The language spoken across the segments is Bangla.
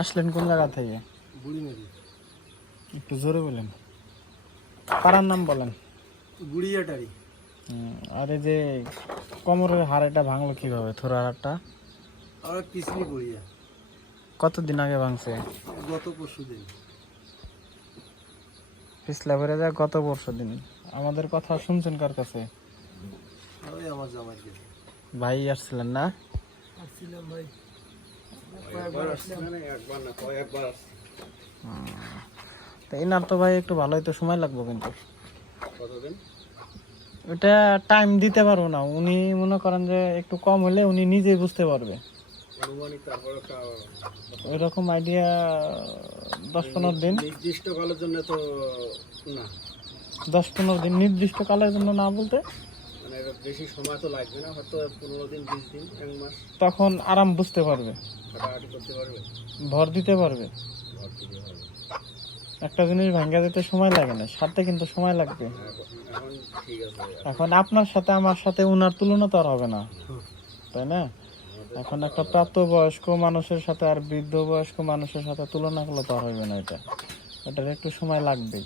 আসলেন কোন জায়গা থেকে? বুড়িমারি। একটু জোরে বলেন, পাড়ার নাম বলেন। বুড়িয়াটারি। আর এই যে কোমরের হাড়টা ভাঙলো কিভাবে, থোড়া হাড়টা? আর পিছলি বুড়িয়া। কতদিন আগে ভাঙছে? গত পরশু দিন। পিছলা বেড়ে যায় গত পরশু দিন। আমাদের কথা শুনছেন কার কাছে? ওই আমার জামাই কাছে। ভাই আসছিলেন না? আসছিলাম ভাই। কয়েকবার আসছিলাম। একবার না, কয়েকবার আসছি। তো এনার তো ভাই একটু ভালোই তো সময় লাগবে কিন্তু। কতদিন? ওটা টাইম দিতে পারবো না, উনি মনে করেন যে একটু কম হলে উনি নিজেই বুঝতে পারবে। আনুমানিক তারপরে ওই রকম আইডিয়া 10-15 দিন। নির্দিষ্ট কালের জন্য তো না, 10-15 দিন নির্দিষ্ট কালের জন্য না বলতে, মানে বেশি সময় তো লাগবে না, হয়তো 15 দিন 20 দিন 1 মাস তখন আরাম বুঝতে পারবে, হাঁটাহাঁটি করতে পারবে, ভর দিতে পারবে। ঘর থেকে হবে। একটা জিনিস ভাঙ্গা যেতে সময় লাগে না, সারতে কিন্তু সময় লাগবে। এখন ঠিক আছে। এখন আপনার সাথে আমার সাথে উনার তুলনা তো আর হবে না, তাই না? এখন একটা প্রাপ্তবয়স্ক মানুষের সাথে আর বৃদ্ধ বয়স্ক মানুষের সাথে তুলনা করলে তো আর হইবে না। এটার একটু সময় লাগবেই।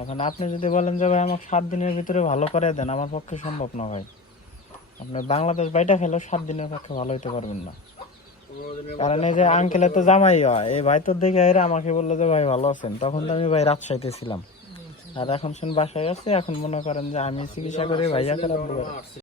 এখন আপনি যদি বলেন যে ভাই আমাকে 7 দিনের ভিতরে ভালো করে দেন, আমার পক্ষে সম্ভব না ভাই। আপনি বাংলাদেশ বাইটা খেলেও 7 দিনের পক্ষে ভালো হইতে পারবেন না। 15 দিনের কারণ এই যে আঙ্কেলে তো জামাই হয়, এই ভাই তো দেখে এরা আমাকে বললো যে ভাই ভালো আছেন, তখন তো আমি ভাই রাজশাহীতে ছিলাম। আর এখন শুন বাসায় আছে, এখন মনে করেন যে আমি চিকিৎসা করে ভাইয়া খারাপ